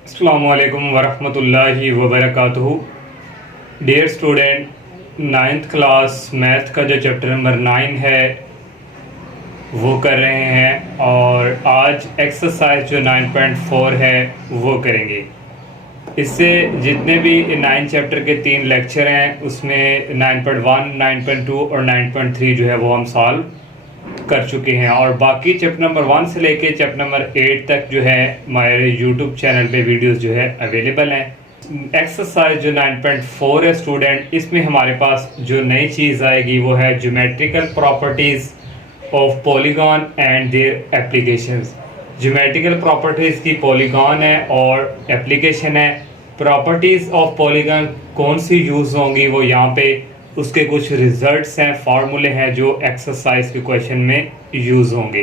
अस्सलामुअलैकुम वरहमतुल्लाहि वबरकातुहू। Dear student, ninth class math का जो चैप्टर नंबर 9 है वो कर रहे हैं और आज एक्सरसाइज जो 9.4 है वो करेंगे। इससे जितने भी 9 चैप्टर के 3 लेक्चर हैं उसमें 9.1, 9.2 और 9.3 जो है वो हम सॉल्व कर चुके हैं और बाकी चैप्टर नंबर 1 से लेके चैप्टर नंबर 8 तक जो है हमारे यूट्यूब चैनल पे वीडियोस जो है अवेलेबल हैं। एक्सरसाइज जो 9.4 है स्टूडेंट, इसमें हमारे पास जो नई चीज़ आएगी वो है geometrical properties of polygon and their applications. Geometrical properties की पॉलीगॉन है और एप्लीकेशन है। प्रॉपर्टीज़ ऑफ पॉलीगॉन कौन सी यूज़ होंगी वो यहाँ पे उसके कुछ रिजल्ट्स हैं, फार्मूले हैं जो एक्सरसाइज के क्वेश्चन में यूज़ होंगे।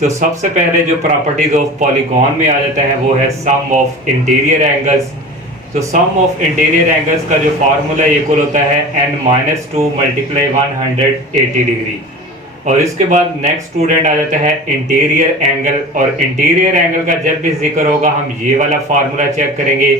तो सबसे पहले जो प्रॉपर्टीज ऑफ पॉलीगॉन में आ जाता है वो है सम ऑफ इंटीरियर एंगल्स। तो सम ऑफ इंटीरियर एंगल्स का जो फार्मूला इक्वल होता है n-2 मल्टीप्लाई 180 डिग्री। और इसके बाद नेक्स्ट स्टूडेंट आ जाता है इंटीरियर एंगल, और इंटीरियर एंगल का जब भी जिक्र होगा हम ये वाला फार्मूला चेक करेंगे।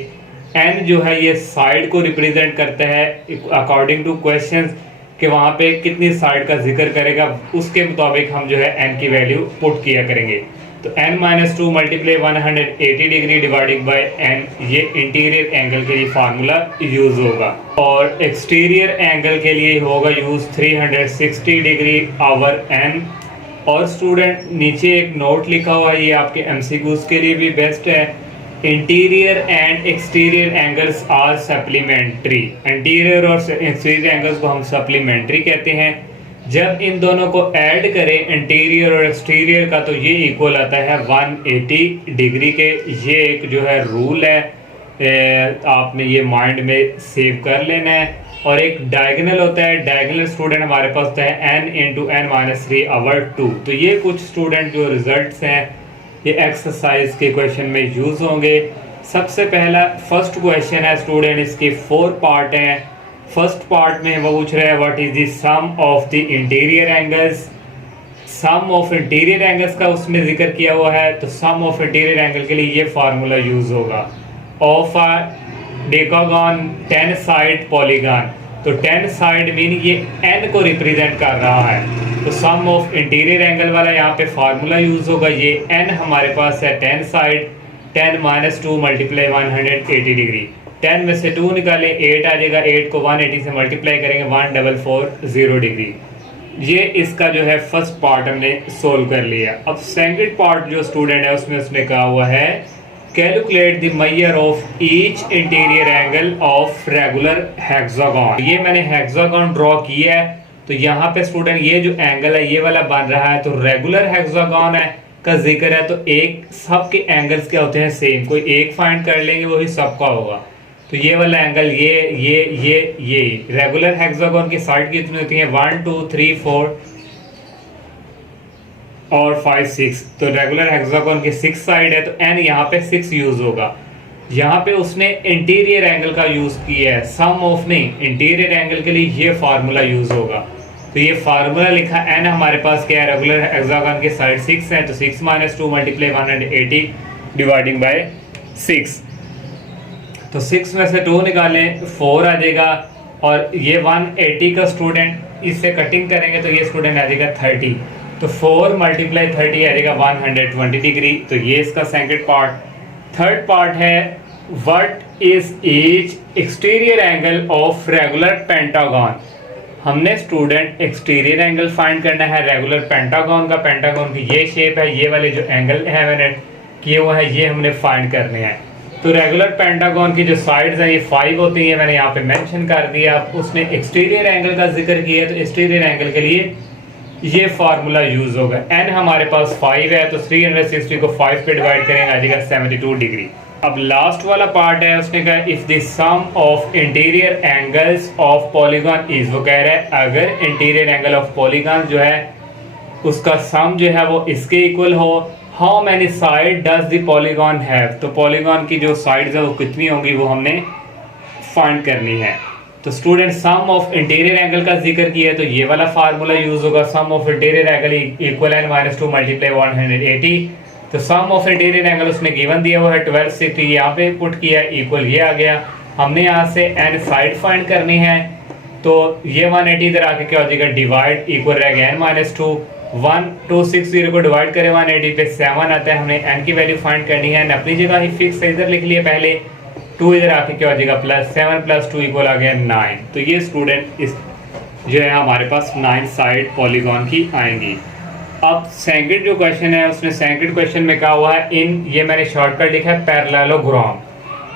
एन जो है ये साइड को रिप्रेजेंट करता है अकॉर्डिंग टू क्वेश्चंस कि वहाँ पे कितनी साइड का जिक्र करेगा, उसके मुताबिक हम जो है एन की वैल्यू पुट किया करेंगे। तो n-2 multiply 180 degree dividing by n, ये इंटीरियर एंगल के लिए फार्मूला यूज होगा। और एक्सटीरियर एंगल के लिए होगा यूज 360 डिग्री आवर एन। और स्टूडेंट नीचे एक नोट लिखा हुआ है, ये आपके एमसीक्यूज के लिए भी बेस्ट है। Interior and exterior angles are supplementary. Interior और एक्सटीरियर एंगल्स को हम सप्लीमेंट्री कहते हैं। जब इन दोनों को ऐड करें इंटीरियर और एक्सटीरियर का तो ये इक्वल आता है 180 डिग्री के। ये एक जो है रूल है, आपने ये माइंड में सेव कर लेना है। और एक डायगोनल होता है, डायगोनल स्टूडेंट हमारे पास होता है n × n-3/2। तो ये कुछ स्टूडेंट जो रिजल्ट्स हैं ये एक्सरसाइज के क्वेश्चन में यूज होंगे। सबसे पहला फर्स्ट क्वेश्चन है स्टूडेंट, इसके 4 पार्ट हैं। फर्स्ट पार्ट में वो पूछ रहे हैं what is the sum of the interior angles. Sum of interior angles का उसमें जिक्र किया हुआ है, तो सम ऑफ इंटीरियर एंगल के लिए ये फार्मूला यूज होगा of a decagon 10 side polygon. तो 10 साइड मीन ये n को रिप्रेजेंट कर रहा है, तो सम ऑफ इंटीरियर एंगल वाला यहाँ पे फार्मूला यूज होगा। ये n हमारे पास है 10 साइड, 10-2 मल्टीप्लाई 180 डिग्री। 10 में से 2 निकालें 8 आ जाएगा, 8 को 180 से मल्टीप्लाई करेंगे 1440 डिग्री। ये इसका जो है फर्स्ट पार्ट हमने सोल्व कर लिया। अब सेकंड पार्ट जो स्टूडेंट है उसमें उसने कहा हुआ है calculate the measure of each interior angle of regular hexagon. ये मैंने हेक्सागोन ड्रॉ किया है, तो यहाँ पे स्टूडेंट ये जो एंगल है ये वाला बन रहा है, तो रेगुलर हेक्सागोन है का जिक्र है, तो एक सबके एंगल्स क्या होते हैं सेम, कोई एक फाइंड कर लेंगे वही सबका होगा। तो ये वाला एंगल ये रेगुलर हेक्सागोन की साइड कितनी होती है 1 2 3 4 और 5 6। तो रेगुलर हेक्सागोन की 6 साइड है, तो n यहाँ पे 6 यूज होगा। यहाँ पे उसने इंटीरियर एंगल का यूज किया है, सम ऑफ नहीं, इंटीरियर एंगल के लिए ये फार्मूला यूज होगा। तो ये फार्मूला लिखा n हमारे पास क्या है, रेगुलर हेक्सागोन की साइड 6 है, तो 6-2 मल्टीप्लाई 180 डिवाइडिंग बाय 6। तो 6 में से 2 निकालें 4 आ जाएगा, और ये 180 का स्टूडेंट इससे कटिंग करेंगे तो ये स्टूडेंट आ जाएगा 30। तो 4 मल्टीप्लाई 30 आ जाएगा 120 डिग्री। तो ये इसका सेकंड पार्ट। थर्ड पार्ट है what is each exterior angle of regular pentagon. हमने स्टूडेंट एक्सटीरियर एंगल फाइंड करना है रेगुलर पेंटागन का। पेंटागन की ये शेप है, ये वाले जो एंगल है मैंने किए हुआ है ये हमने फाइंड करने हैं। तो रेगुलर पेंटागन की जो साइड्स हैं ये 5 होती हैं, मैंने यहाँ पे मेंशन कर दिया। उसने एक्सटीरियर एंगल का जिक्र किया है, तो एक्सटीरियर एंगल के लिए ये फार्मूला यूज होगा। n हमारे पास 5 है, तो 360 को 5 पे डिवाइड करेंगे आ जाएगा 72 डिग्री। अब लास्ट वाला पार्ट है, उसने कहा if the sum of interior angles of polygon is, वो कह रहा है अगर इंटीरियर एंगल ऑफ पॉलीगॉन जो है उसका सम जो है वो इसके इक्वल हो, how many side does the polygon have. तो पॉलीगॉन की जो साइड्स है वो कितनी होंगी वो हमने फाइंड करनी है। तो student sum of interior angle का जिक्र किया है, तो ये वाला फार्मूला यूज होगा, sum of interior angle equal n-2 multiply 180। तो सम ऑफ इंटीरियर एंगल उसने गिवन दिया हुआ है 1260, यहाँ पे पुट किया इक्वल ये आ गया। हमने यहाँ से एन साइड फाइंड करनी है, तो ये 180 इधर आके क्या हो जाएगा, डिवाइड इक्वल रह गया -2। 1260 को डिवाइड करें 180 पे 7 आता है। हमने एन की वैल्यू फाइंड करनी है, अपनी जगह ही फिक्स है, इधर लिख लिया पहले। 2 इधर आके क्या हो जाएगा +7 + 2 इक्वल आ गया 9। तो ये स्टूडेंट इस जो है हमारे पास 9 साइड पॉलीगॉन की आएंगी। अब सेकंड जो क्वेश्चन है उसने सेकंड क्वेश्चन में कहा हुआ है इन, ये मैंने शॉर्टकट लिखा है पैरेललोग्राम।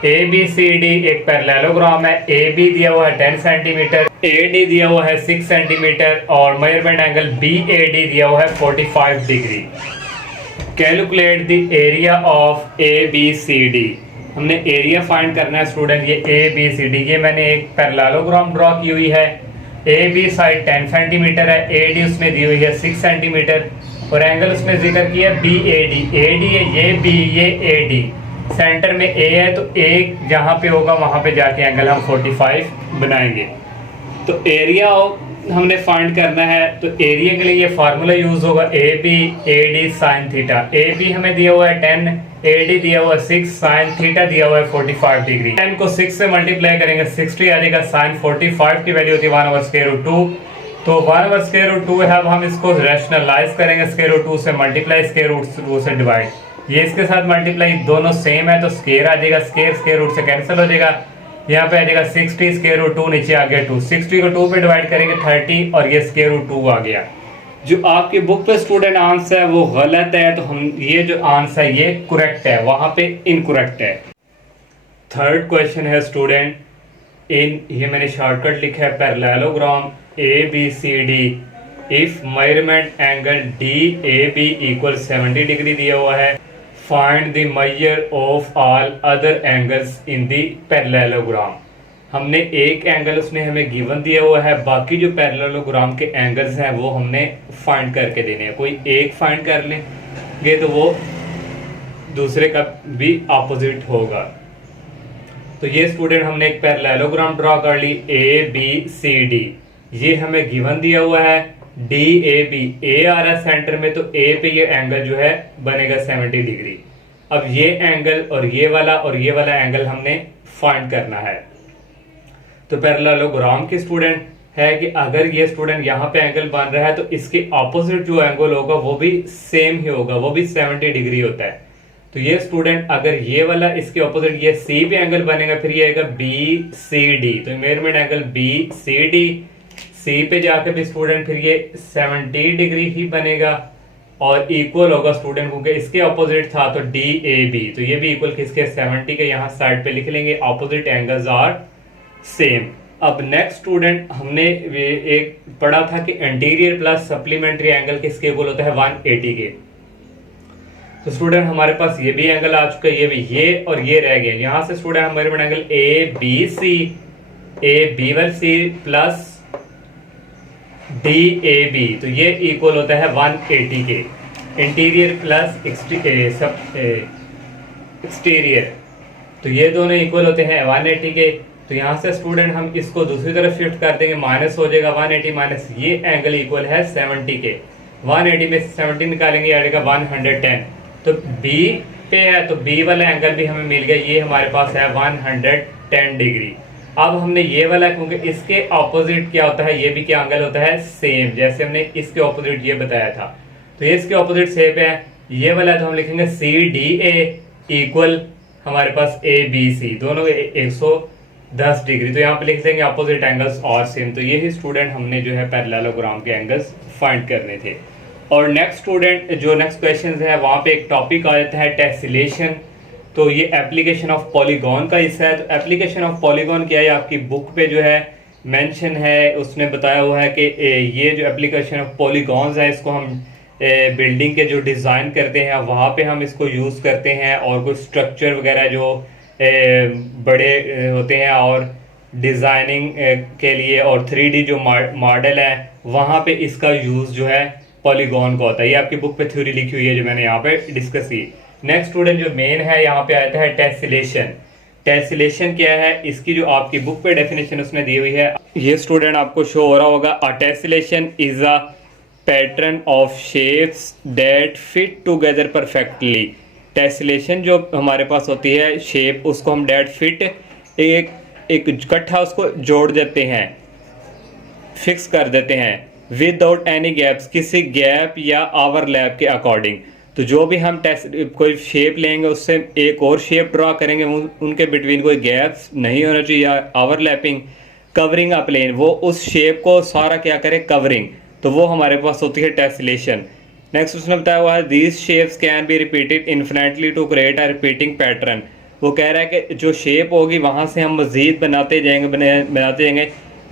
ABCD एक पैरेललोग्राम है। AB दिया हुआ है 10 सेंटीमीटर, AD दिया हुआ है 6 सेंटीमीटर और मेजरमेंट एंगल BAD दिया हुआ है 45 degree. Calculate the area of ABCD। हमने एरिया फाइंड करना है स्टूडेंट। ये ABCD ये मैंने एक पैरेललोग्राम ड्रॉ की हुई है। AB साइड 10 सेंटीमीटर है, AD उसमें दी हुई है 6 सेंटीमीटर और एंगल उसने जिक्र किया BAD। AD है ये B, ये AD, सेंटर में A है तो A जहाँ पे होगा वहाँ पे जाके एंगल हम 45 बनाएंगे। तो एरिया हमने फाइंड करना है, तो एरिया के लिए ये फार्मूला यूज होगा AB AD sin theta. AB हमें दिया हुआ है 10, AD दिया हुआ है 6, sin थीटा दिया हुआ है 45 डिग्री। 10 को 6 से मल्टीप्लाई करेंगे 60 आ जाएगा। sin 45 की वैल्यू होती है 1/√2। तो 1/√2 है। अब हम इसको रैशनलाइज करेंगे, √2 से मल्टीप्लाई, √2 से डिवाइड। ये इसके साथ मल्टीप्लाई दोनों सेम है तो स्केयर आ जाएगा, स्केयर रूट से कैंसिल हो जाएगा। यहाँ पे आ जाएगा 60 √2, नीचे आ गया 2। 60 को 2 पे डिवाइड करेंगे 30 और ये √2 आ गया। जो आपकी बुक पे स्टूडेंट आंसर है वो गलत है, तो हम ये जो आंसर है ये करेक्ट है, वहां पे इनकरेक्ट है। थर्ड क्वेश्चन है स्टूडेंट इन, ये मैंने शॉर्टकट लिखा है parallelogram ABCD if measurement angle DAB equal 70 degree दिया हुआ है, find the measure of all other angles in the parallelogram. हमने एक एंगल उसने हमें गिवन दिया हुआ है, बाकी जो पैरेललोग्राम के एंगल्स हैं वो हमने फाइंड करके देने हैं। कोई एक फाइंड कर लेंगे तो वो दूसरे का भी अपोजिट होगा। तो ये स्टूडेंट हमने एक पैरेललोग्राम ड्रॉ कर ली ABCD। ये हमें गिवन दिया हुआ है DAB, A आ रहा है सेंटर में तो A पे ये एंगल जो है बनेगा 70 डिग्री। अब ये एंगल और ये वाला एंगल हमने फाइंड करना है। तो पैरेललोग्राम के स्टूडेंट है कि अगर ये स्टूडेंट यहाँ पे एंगल बन रहा है तो इसके ऑपोजिट जो एंगल होगा वो भी सेम ही होगा, वो भी 70 डिग्री होता है। तो ये स्टूडेंट अगर ये वाला इसके ऑपोजिट ये C पे एंगल बनेगा, फिर ये आएगा BCD, तो मेजरमेंट एंगल BCD C पे जाके भी स्टूडेंट फिर ये 70 डिग्री ही बनेगा और इक्वल होगा स्टूडेंट, क्योंकि इसके ऑपोजिट था तो DAB, तो ये भी इक्वल किसके 70 के, यहाँ साइड पे लिख लेंगे ऑपोजिट एंगल्स आर सेम। अब नेक्स्ट स्टूडेंट हमने एक पढ़ा था कि इंटीरियर प्लस सप्लीमेंट्री एंगल किसके इक्वल होता है 180 के। तो स्टूडेंट हमारे पास ये भी एंगल आ चुका है, ये भी, ये और ये रह गए। यहाँ से स्टूडेंट हमारे एंगल ABC प्लस DAB, तो ये इक्वल होता है 180 के, इंटीरियर प्लस एक्सटीरियर, तो ये दोनों इक्वल होते हैं 180 के। तो यहाँ से स्टूडेंट हम इसको दूसरी तरफ शिफ्ट कर देंगे, माइनस हो जाएगा 180 माइनस ये एंगल इक्वल है 70 के। 180 में 70 निकालेंगे आएगा 110, तो B पे है तो B वाला एंगल भी हमें मिल गया, ये हमारे पास है 110 डिग्री। अब हमने ये वाला, क्योंकि इसके ऑपोजिट क्या होता है, ये भी क्या एंगल होता है सेम, जैसे हमने इसके ऑपोजिट ये बताया था, तो ये इसके ऑपोजिट सेम है। ये वाला तो हम लिखेंगे CDA इक्वल हमारे पास ABC, दोनों 110 डिग्री, तो यहाँ पे लिख देंगे ऑपोजिट एंगल्स और सेम। तो ये ही स्टूडेंट हमने जो है पैरेललोग्राम के एंगल्स फाइंड करने थे। और नेक्स्ट स्टूडेंट जो नेक्स्ट क्वेश्चन है वहाँ पे एक टॉपिक आ जाता है टेसिलेशन। तो ये एप्लीकेशन ऑफ पॉलीगॉन का हिस्सा है। तो एप्लीकेशन ऑफ पॉलीगॉन क्या है, आपकी बुक पे जो है मेंशन है, उसने बताया हुआ है कि ये जो एप्लीकेशन ऑफ पॉलीगॉन्स है इसको हम बिल्डिंग के जो डिज़ाइन करते हैं वहाँ पे हम इसको यूज़ करते हैं, और कुछ स्ट्रक्चर वगैरह जो बड़े होते हैं और डिज़ाइनिंग के लिए, और 3D जो मॉडल है वहाँ पे इसका यूज़ जो है पॉलीगॉन का होता है। ये आपकी बुक पे थ्योरी लिखी हुई है जो मैंने यहाँ पे डिस्कस की। नेक्स्ट स्टूडेंट जो मेन है यहाँ पे आता है टेसिलेशन। टेसिलेशन क्या है, इसकी जो आपकी बुक पे डेफिनेशन उसने दी हुई है, ये स्टूडेंट आपको शो हो रहा होगा। A tessellation is a pattern of shapes that fit together perfectly. Tessellation जो हमारे पास होती है शेप, उसको हम डेट फिट एक इकट्ठा उसको जोड़ देते हैं, फिक्स कर देते हैं विदाउट एनी गैप्स, किसी गैप या ओवरलैप के अकॉर्डिंग। तो जो भी हम कोई शेप लेंगे उससे एक और शेप ड्रा करेंगे, उनके बिटवीन कोई गैप्स नहीं होना चाहिए या ओवरलैपिंग। कवरिंग अ प्लेन, वो उस शेप को सारा क्या करे, कवरिंग, तो वो हमारे पास होती है टेसलेशन। नेक्स्ट उसने बताया हुआ है these shapes can be repeated infinitely to create a repeating pattern. वो कह रहा है कि जो शेप होगी वहाँ से हम मज़ीद बनाते जाएंगे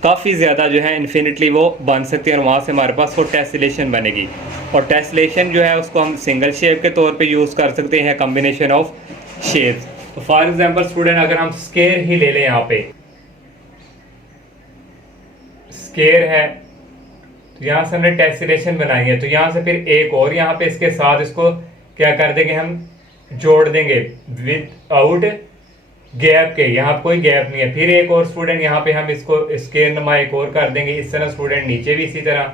काफ़ी ज़्यादा जो है इन्फिनिटली वो बन सकती है, और वहाँ से हमारे पास वो टेसलेशन बनेगी। और टेसलेशन जो है उसको हम सिंगल शेप के तौर पे यूज़ कर सकते हैं, कम्बिनेशन ऑफ शेप्स। तो फॉर एग्जांपल स्टूडेंट, अगर हम स्केयर ही ले लें, यहाँ पे स्केयर है तो यहाँ से हमने टेसलेशन बनाई है, तो यहाँ से फिर एक और यहाँ पे इसके साथ इसको क्या कर देंगे, हम जोड़ देंगे विदाउट गैप के, यहाँ कोई गैप नहीं है। फिर एक और स्टूडेंट यहाँ पे हम इसको स्केयर नुमा एक और कर देंगे, इस तरह स्टूडेंट नीचे भी इसी तरह,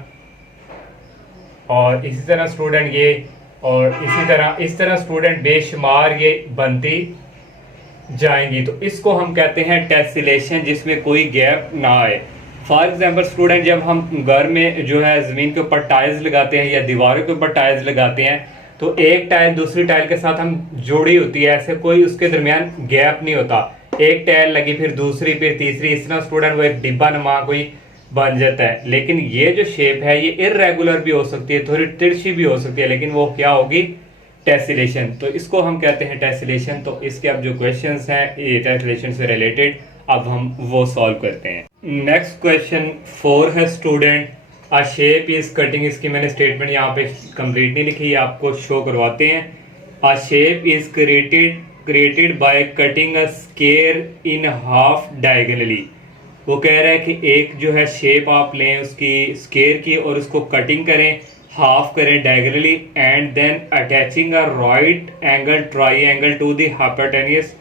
और इसी तरह स्टूडेंट ये, और इस तरह स्टूडेंट बेशुमार ये बनती जाएंगी। तो इसको हम कहते हैं टेसलेशन, जिसमें कोई गैप ना आए। फॉर एग्जाम्पल स्टूडेंट, जब हम घर में जो है ज़मीन के ऊपर टाइल्स लगाते हैं या दीवारों के ऊपर टाइल्स लगाते हैं, तो एक टाइल दूसरी टाइल के साथ हम जोड़ी होती है, ऐसे कोई उसके दरमियान गैप नहीं होता। एक टाइल लगी फिर दूसरी फिर तीसरी, इस तरह स्टूडेंट वो एक डिब्बा नुमा कोई बन जाता है। लेकिन ये जो शेप है ये इर्रेगुलर भी हो सकती है, थोड़ी तिरछी भी हो सकती है, लेकिन वो क्या होगी, टेसलेशन। तो इसको हम कहते हैं टेसलेशन। तो इसके अब जो क्वेश्चंस हैं ये टेसलेशन से रिलेटेड, अब हम वो सॉल्व करते हैं। नेक्स्ट क्वेश्चन 4 है student, a shape is cutting. इसकी मैंने स्टेटमेंट यहाँ पे कंप्लीट नहीं लिखी है, आपको शो करवाते हैं। अ shape is created by cutting a square in half diagonally. वो कह रहा है कि एक जो है शेप आप लें उसकी स्क्वायर की और उसको कटिंग करें, हाफ करें diagonally, and then attaching a right angle triangle to the hypotenuse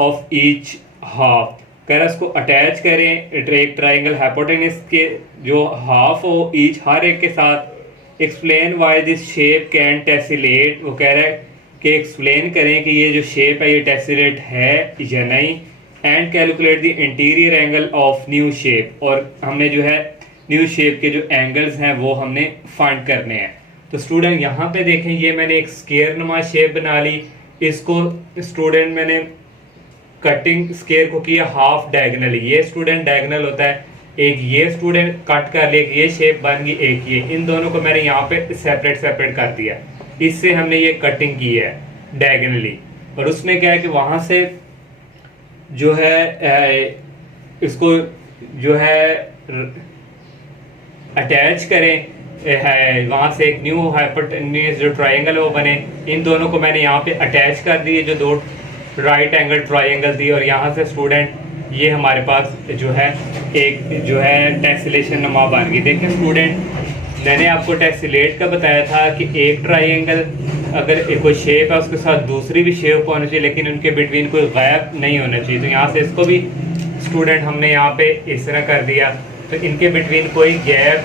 of each half. कह रहा है उसको अटैच करें एक ट्राइंगल हाइपोटेन्यूज के जो हाफ हो ईच हर एक के साथ। Explain why this shape can tessellate. वो कह रहा है कि एक्सप्लेन करें कि ये जो शेप है ये टेसिलेट है या नहीं। And calculate the interior angle of new shape. और हमने जो है न्यू शेप के जो एंगल्स हैं वो हमने फाइंड करने हैं। तो स्टूडेंट यहाँ पे देखें, ये मैंने एक स्क्वायर नुमा शेप बना ली, इसको स्टूडेंट मैंने कटिंग स्क्वायर को किया हाफ डायगोनली। ये स्टूडेंट डायगोनल होता है, एक ये स्टूडेंट कट कर ले, ये शेप बन गई, एक ये, इन दोनों को मैंने यहाँ पे सेपरेट कर दिया। इससे हमने ये कटिंग की है डायगोनली। और उसमें क्या है कि वहां से जो है इसको जो है अटैच करें, है वहां से एक न्यू हाइपोटेन्यूज जो ट्राइंगल वो बने, इन दोनों को मैंने यहाँ पे अटैच कर दिए, जो दो राइट एंगल ट्राइंगल दी। और यहाँ से स्टूडेंट ये हमारे पास जो है एक जो है टेसलेशन नुमा बन गई। देखें स्टूडेंट, मैंने आपको टेसलेट का बताया था कि एक ट्राइंगल अगर एक कोई शेप है उसके साथ दूसरी भी शेप होनी चाहिए, लेकिन उनके बिटवीन कोई गैप नहीं होना चाहिए। तो यहाँ से इसको भी स्टूडेंट हमने यहाँ पे इस तरह कर दिया, तो इनके बिटवीन कोई गैप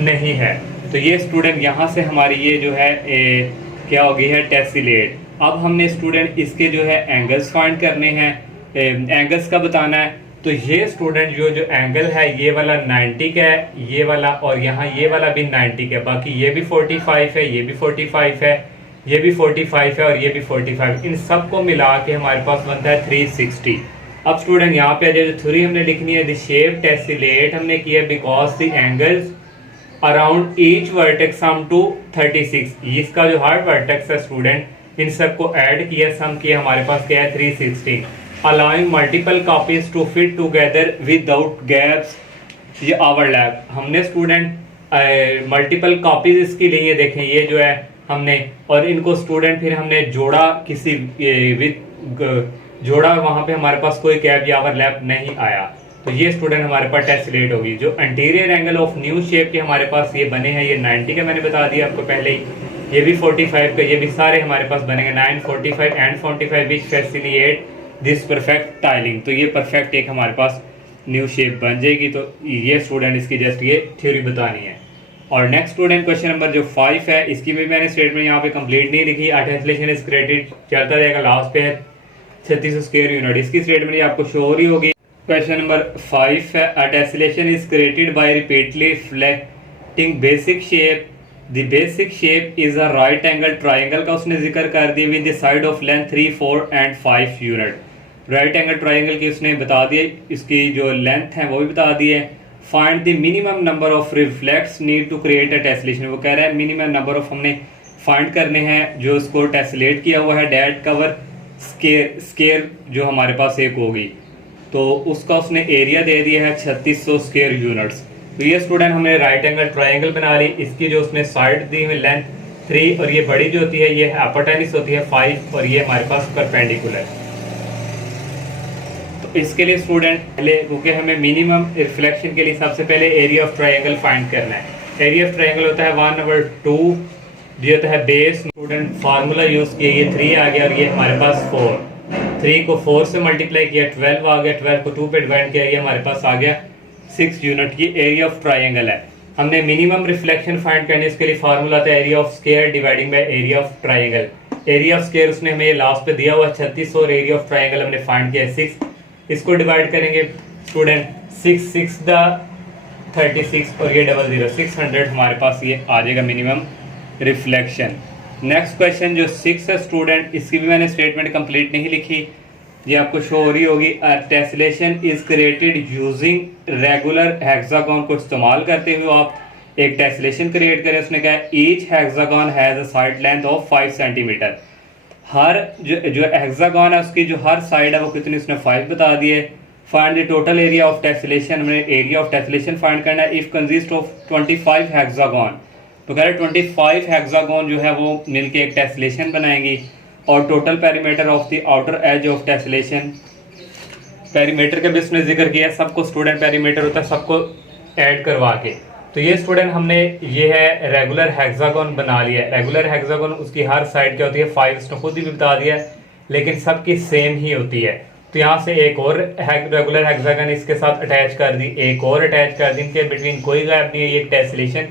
नहीं है। तो ये स्टूडेंट यहाँ से हमारी ये जो है क्या हो गई है, टेसलेट। अब हमने स्टूडेंट इसके जो है एंगल्स फाइंड करने हैं, एंगल्स का बताना है। तो ये स्टूडेंट जो एंगल है ये वाला 90 का है, ये वाला, और यहाँ ये वाला भी 90 का है, बाकी ये भी 45 है, ये भी 45 है, ये भी 45 है और ये भी 45। इन सबको मिला के हमारे पास बनता है 360। अब स्टूडेंट यहाँ पे जो थ्योरी हमने लिखनी है, द शेप टेसलेट हमने किया because the angles around each vertex sum to 36। इसका जो हर वर्टेक्स है स्टूडेंट इन सबको ऐड किया, सम किया, हमारे पास क्या है 360। Allowing multiple copies to fit together without gaps ये ओवरलैप। हमने स्टूडेंट मल्टीपल कॉपीज इसकी ली है, देखें ये जो है हमने, और इनको स्टूडेंट फिर हमने जोड़ा किसी जोड़ा, वहां पे हमारे पास कोई गैप या ओवरलैप नहीं आया। तो ये स्टूडेंट हमारे पास टेसलेट होगी। जो interior angle of new shape के हमारे पास ये बने हैं, ये 90 का मैंने बता दिया आपको पहले ही, ये भी 45 का, ये भी सारे हमारे पास बनेंगे 9, 45 and 45 which facilitate this perfect tiling. तो ये परफेक्ट एक हमारे पास न्यू शेप बन जाएगी। तो ये स्टूडेंट इसकी जस्ट ये थ्योरी बतानी है। और नेक्स्ट स्टूडेंट क्वेश्चन नंबर जो 5 है, इसकी भी मैंने स्टेटमेंट यहाँ पे कंप्लीट नहीं लिखी। अ टेस्लेशन इज क्रिएटेड चलता रहेगा, लास्ट पे है 3600 स्क्वायर यूनिट। इसकी स्टेटमेंट आपको शो हो रही होगी। क्वेश्चन नंबर 5 है, a tessellation is created by repeatedly reflecting basic shape. The basic shape is a right angle triangle का उसने जिक्र कर दिया with the side of length 3, 4 and 5 unit. Right angle triangle की उसने बता दिया, इसकी जो लेंथ है वो भी बता दी है। Find the minimum number of reflects need to create a tessellation. वो कह रहा है मिनिमम नंबर ऑफ हमने फाइंड करने हैं जो इसको टेस्लेट किया हुआ है। डेट कवर स्केयर जो हमारे पास एक होगी, तो उसका उसने एरिया दे दिया है 3600 स्क्वायर यूनिट्स। तो ये स्टूडेंट हमने राइट एंगल ट्राइंगल बना ली। इसकी जो उसने साइड दी हुई लेंथ 3 और ये बड़ी जो होती है ये हाइपोटेन्यूज होती है 5 और ये हमारे पास परपेंडिकुलर। तो इसके लिए स्टूडेंट पहले, क्योंकि हमें मिनिमम रिफ्लेक्शन के लिए सबसे पहले एरिया ऑफ ट्राइंगल फाइंड करना है। एरिया ऑफ ट्राइंगल होता है 1/2, ये होता है बेस। स्टूडेंट फार्मूला यूज किया, ये 3 आ गया और ये हमारे पास 4। 3 को 4 से मल्टीप्लाई किया 12 आ गया, 12 को 2 पे डिवाइड किया, ये हमारे पास आ गया 6 यूनिट। ये एरिया ऑफ ट्राइंगल है। हमने मिनिमम रिफ्लेक्शन फाइंड करने, इसके लिए फार्मूला था area of square dividing by area of triangle. Area of square उसने हमें लास्ट पे दिया हुआ 36 और एरिया ऑफ ट्राइंगल हमने फाइंड किया 6। इसको डिवाइड करेंगे स्टूडेंट 6 6 द 36 और ये 00 600 हमारे पास ये आ जाएगा मिनिमम रिफ्लेक्शन। नेक्स्ट क्वेश्चन जो 6 है स्टूडेंट, इसकी भी मैंने स्टेटमेंट कंप्लीट नहीं लिखी, ये आपको शो हो रही होगी। Tessellation is created using regular hexagon को इस्तेमाल करते हुए आप एक टेस्लेशन क्रिएट करें। उसने कहा each hexagon has a side length of 5 centimetre. हर जो हेक्सागोन है उसकी जो हर साइड है वो कितनी, उसने 5 बता दिए। Find the total area of tessellation, हमें एरिया ऑफ टेस्लेशन फाइंड करना है। इफ कंसिस्ट ऑफ 25 हेक्सागोन, तो कह रहे 25 हेक्सागोन जो है वो मिलके एक टेस्लेशन बनाएंगी। और total perimeter of the outer as of tessellation, perimeter का भी उसने जिक्र किया। सबको स्टूडेंट पेरीमीटर होता है, सबको ऐड करवा के। तो ये स्टूडेंट हमने ये है रेगुलर हेक्सागोन बना लिया है। रेगुलर हेक्सागोन उसकी हर साइड क्या होती है 5, उसने खुद ही बता दिया, लेकिन सबकी सेम ही होती है। तो यहाँ से एक और रेगुलर हेक्सागोन इसके साथ अटैच कर दी, एक और अटैच कर दी, इनके बिटवीन कोई गैप नहीं है, ये टेस्लेशन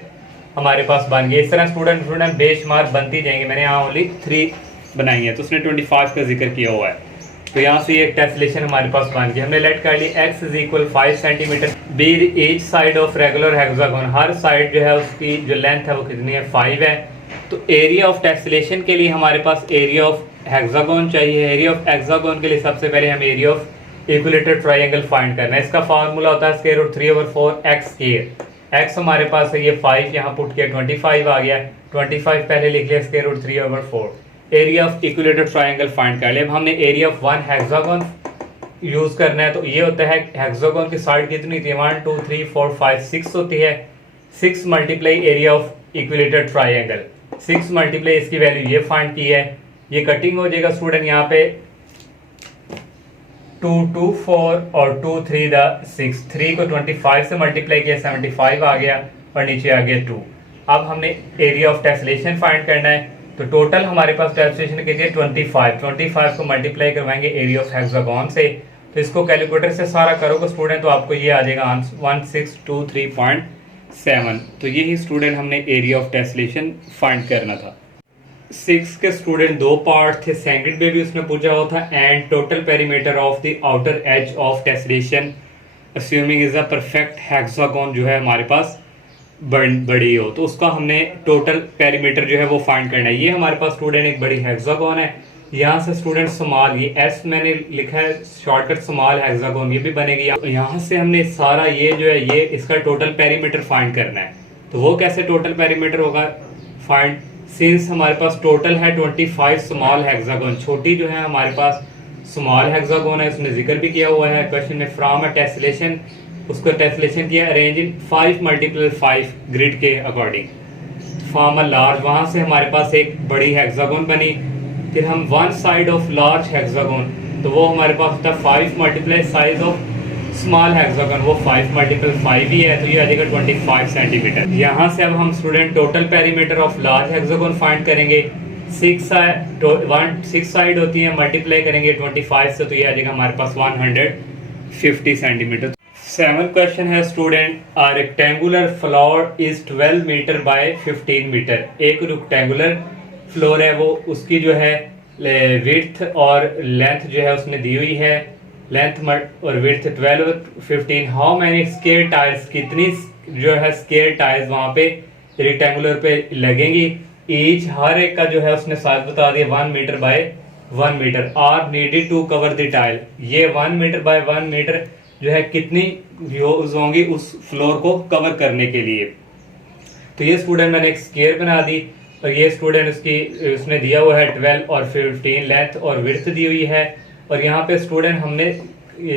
हमारे पास बन गई। इस तरह स्टूडेंट बेशुमार बनती जाएंगे। मैंने यहाँ ओनली 3 बनाई है, तो उसने 25 का जिक्र किया हुआ है। तो यहाँ से ये टेस्लेशन हमारे पास बन गई। हमने लेट कर ली x = 5 centimetre. Be each side of regular hexagon, हर साइड जो है उसकी जो लेंथ है वो कितनी है 5 है। तो एरिया ऑफ टेस्लेशन के लिए हमारे पास एरिया ऑफ हेक्सागोन चाहिए। एरिया ऑफ हेक्सागोन के लिए सबसे पहले हम area of equilateral triangle find करना है। इसका फार्मूला होता है √3/4 x²। x हमारे पास है ये 5, यहाँ पुट किया 25 आ गया, 25 पहले लिख लिया √3/4। Area of equilateral triangle find कर लिया। अब हमने एरिया ऑफ 1 हेक्सागोन यूज करना है। तो ये होता है हेक्सागोन की साइड कितनी थी 1 2 3 4 5 6 होती है। 6 multiply area of equilateral triangle, 6 multiply इसकी वैल्यू ये फाइंड की है। ये कटिंग हो जाएगा स्टूडेंट यहाँ पे 2 2 4 और 2 3 द 6। 3 को 25 से मल्टीप्लाई किया 75 आ गया और नीचे आ गया 2। अब हमने एरिया ऑफ टेस्लेशन फाइंड करना है। तो टोटल हमारे पास टेस्लेशन कितनी है 25 को मल्टीप्लाई करवाएंगे एरिया ऑफ हेक्सागोन से। तो इसको कैलकुलेटर से सारा करोगे स्टूडेंट तो आपको ये आ जाएगा 1623.7। तो यही स्टूडेंट हमने एरिया ऑफ टेस्लेशन फाइंड करना था। 6 के स्टूडेंट 2 पार्ट थे। सेकंड में भी उसने पूछा हुआ था and total perimeter of the outer as of tessellation assuming is a perfect hexagon जो है हमारे पास बड़ी हो, तो उसका हमने टोटल पेरीमीटर जो है वो फाइंड करना है। ये हमारे पास स्टूडेंट एक बड़ी हेक्सागोन है। यहाँ से स्टूडेंट स्मॉल, ये एस मैंने लिखा है शॉर्टकट स्मॉल हेक्सागोन, ये भी बनेगी। यहाँ से हमने सारा ये जो है ये इसका टोटल पेरीमीटर फाइंड करना है। तो वो कैसे टोटल पेरीमीटर होगा फाइंड, सिंस हमारे पास टोटल है 25 स्मॉल हेक्सागोन, छोटी जो है हमारे पास स्मॉल हेक्सागोन है, उसने जिक्र भी किया हुआ है क्वेश्चन में। फ्रॉम अ टेस्लेशन, उसको टेस्लेशन किया अरेंज इन 5 × 5 ग्रिड के अकॉर्डिंग। फॉर्म अ लार्ज, वहाँ से हमारे पास एक बड़ी हेक्सागोन बनी। फिर हम 1 साइड ऑफ लार्ज हेक्सागोन, तो वो हमारे पास होता है 5 × साइज ऑफ स्मॉल हेक्सागोन, वो 5 × 5 ही है, तो ये आ जाएगा 25 सेंटीमीटर। यहाँ से अब हम student total perimeter of large hexagon find करेंगे। 6 साइड होती है, मल्टीप्लाई करेंगे 25 से, तो ये आ जाएगा हमारे पास 150 सेंटीमीटर। सेवन क्वेश्चन है student, a rectangular floor is 12 metre by 15 metre. एक रेक्टेंगुलर फ्लोर है, वो उसकी जो है विड्थ और लेंथ जो है उसने दी हुई है, लेंथ और width 12 15। How many square tiles, कितनी जो है स्क्वायर टाइल्स वहां पे रेक्टेंगुलर पे लगेंगी। ईच हर एक का जो है उसने साइज बता दिया 1 metre by 1 metre. Are needed to cover the tile, ये 1 मीटर बाय 1 मीटर जो है कितनी यूज होंगी उस फ्लोर को कवर करने के लिए। तो ये स्टूडेंट मैंने एक स्क्वायर बना दी और ये स्टूडेंट उसने दिया हुआ है 12 और 15 लेंथ और विड्थ दी हुई है। और यहाँ पे स्टूडेंट हमने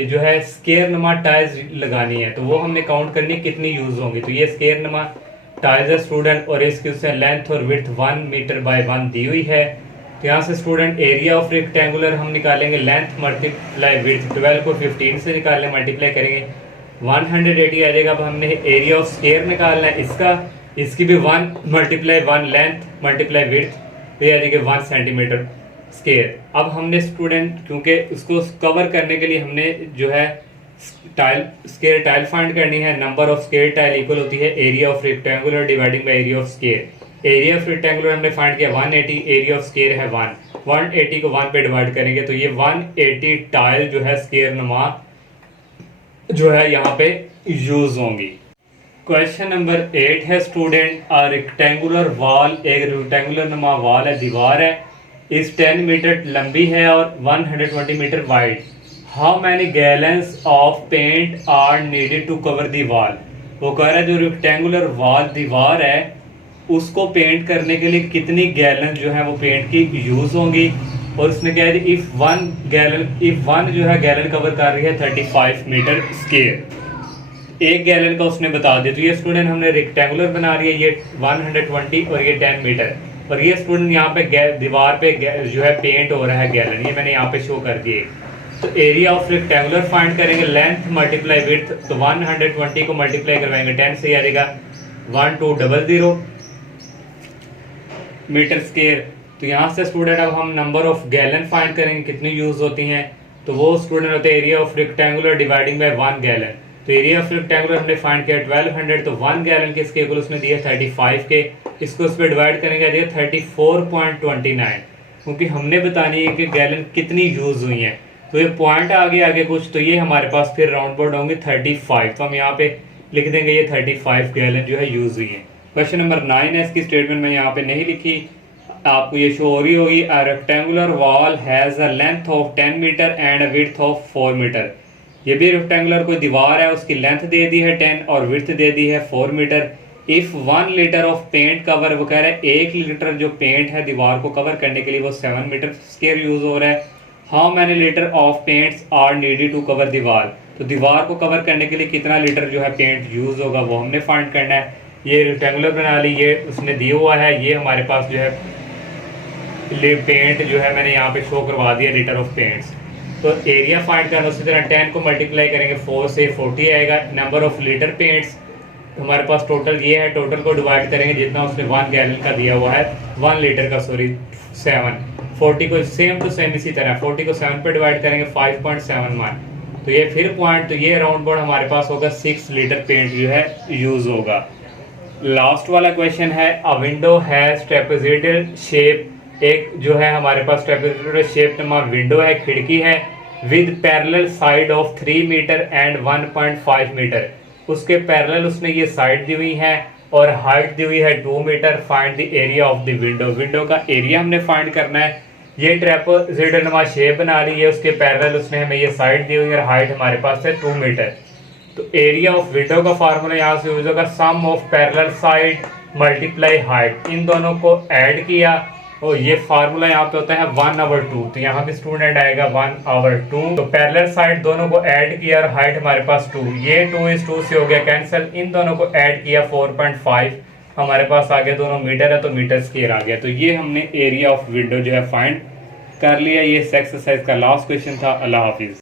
जो है स्क्वायर नुमा टाइल्स लगानी है, तो वो हमने काउंट करनी कितनी यूज होंगी। तो ये स्क्वायर नुमा टाइल्स है स्टूडेंट और इसकी उसने लेंथ और विड्थ 1 मीटर बाय 1 दी हुई है। तो यहाँ से स्टूडेंट एरिया ऑफ रेक्टेंगुलर हम निकालेंगे, लेंथ मल्टीप्लाई विड्थ 12 को 15 से निकालने मल्टीप्लाई करेंगे 180 आ जाएगा। अब हमने एरिया ऑफ स्क्वायर निकालना है इसका, इसकी भी 1 मल्टीप्लाई 1 लेंथ मल्टीप्लाई विड्थ, तो ये आ जाएगा 1 सेंटीमीटर स्क्वायर। अब हमने स्टूडेंट क्योंकि उसको कवर करने के लिए हमने जो है स्क्वायर टाइल फाइंड करनी है। Number of square tile equal होती है area of rectangular dividing by area of square. Area of rectangular हमने फाइंड किया 180, एरिया ऑफ स्क्वायर है 1, 180 को 1 पे डिवाइड करेंगे तो ये 180 टाइल जो है स्क्वायर नुमा जो है यहाँ पे यूज होंगी। क्वेश्चन नंबर 8 है स्टूडेंट, अ रेक्टेंगुलर वॉल, एक रेक्टेंगुलर नुमा वॉल है, दीवार है, इस 10 मीटर लंबी है और 120 metre wide. How many gallons of paint are needed to cover the wall. वो कह रहा है जो रेक्टेंगुलर वॉल दीवार है उसको पेंट करने के लिए कितनी गैलन जो है वो पेंट की यूज होंगी। और उसने कहा है इफ वन जो है गैलन कवर कर रही है 35 मीटर स्क्वायर, एक गैलन का उसने बता दिया। तो ये स्टूडेंट हमने रेक्टेंगुलर बना रही है, ये 120 और ये 10 मीटर। और ये स्टूडेंट यहाँ पे दीवार पे जो है पेंट हो रहा है गैलन, ये मैंने यहाँ पे शो कर दिए। तो एरिया ऑफ रेक्टेंगुलर फाइंड करेंगे, लेंथ मल्टीप्लाई विड्थ, तो 120 को मल्टीप्लाई करवाएंगे 10 से, आ जाएगा 1200 मीटर स्क्वायर। तो यहाँ से स्टूडेंट अब हम नंबर ऑफ गैलन फाइंड करेंगे कितनी यूज होती हैं। तो वो स्टूडेंट होते हैं area of rectangular dividing by 1 gallon. तो एरिया ऑफ रेक्टेंगुलर हमने फाइंड किया 1200, तो 1 गैलन के इसके इक्वल उसने दिया 35 के, इसको उस पर डिवाइड करेंगे दिया 34.29, क्योंकि हमने बतानी है कि गैलन कितनी यूज हुई है। तो ये पॉइंट आगे कुछ, तो ये हमारे पास फिर राउंड अबाउट होंगे 35। तो हम यहाँ पे लिख देंगे ये 35 गैलन जो है यूज हुई है। क्वेश्चन नंबर 9 है, इसकी स्टेटमेंट मैं यहाँ पे नहीं लिखी, आपको ये शो हो रही होगी। A rectangular wall has a length of 10 metre and a width of 4 metre. ये भी रेक्टेंगुलर कोई दीवार है, उसकी लेंथ दे दी है 10 और विड्थ दे दी है 4 metre. If 1 litre of paint cover, वो कह रहा है 1 लीटर जो पेंट है दीवार को कवर करने के लिए वो 7 मीटर स्क्वायर यूज हो रहा है। How many litre of paints are needed to cover दीवार। तो दीवार को कवर करने के लिए कितना लीटर जो है पेंट यूज होगा वो हमने फाइंड करना है। ये रेक्टेंगुलर बना ली, ये उसने दिया हुआ है, ये हमारे पास जो है पेंट जो है मैंने यहाँ पे शो करवा दिया लीटर ऑफ पेंट्स। तो एरिया फाइंड करना, उसी तरह 10 को मल्टीप्लाई करेंगे 4 से 40 आएगा। नंबर ऑफ लीटर पेंट्स हमारे पास टोटल ये है, टोटल को डिवाइड करेंगे जितना उसने 1 गैलन का दिया हुआ है, 1 लीटर का 7, 40 को सेम टू सेम इसी तरह 40 को 7 पे डिवाइड करेंगे 5.71। तो ये फिर पॉइंट, तो ये राउंड अबाउट हमारे पास होगा 6 लीटर पेंट जो है यूज होगा। लास्ट वाला क्वेश्चन है, a window has trapezoidal shape, एक जो है हमारे पास ट्रेपेजोइडल शेप नुमा विंडो है, खिड़की है, with parallel side of 3 metre and 1.5 metre. उसके पैरेलल उसने ये साइड दी हुई है और हाइट दी हुई है 2 metre. Find the area of the window, window का एरिया हमने फाइंड करना है। ये ट्रेपेजोइडल नुमा शेप बना ली है, उसके पैरेलल उसने हमें ये साइड दी हुई है और हाइट हमारे पास है 2 मीटर। तो एरिया ऑफ विंडो का फार्मूला यहाँ से यूज होगा, sum of parallel side multiply height. इन दोनों को ऐड किया और ये फार्मूला यहाँ पे होता है 1/2। तो यहाँ भी स्टूडेंट आएगा 1/2। तो पैरेलल साइड दोनों को ऐड किया और हाइट हमारे पास 2, ये 2:2 से हो गया कैंसिल। इन दोनों को ऐड किया 4.5, हमारे पास आ गया, दोनों मीटर है तो मीटर स्क्वायर आ गया। तो ये हमने एरिया ऑफ विंडो जो है फाइंड कर लिया। ये एक्सरसाइज का लास्ट क्वेश्चन था। अल्लाह हाफिज।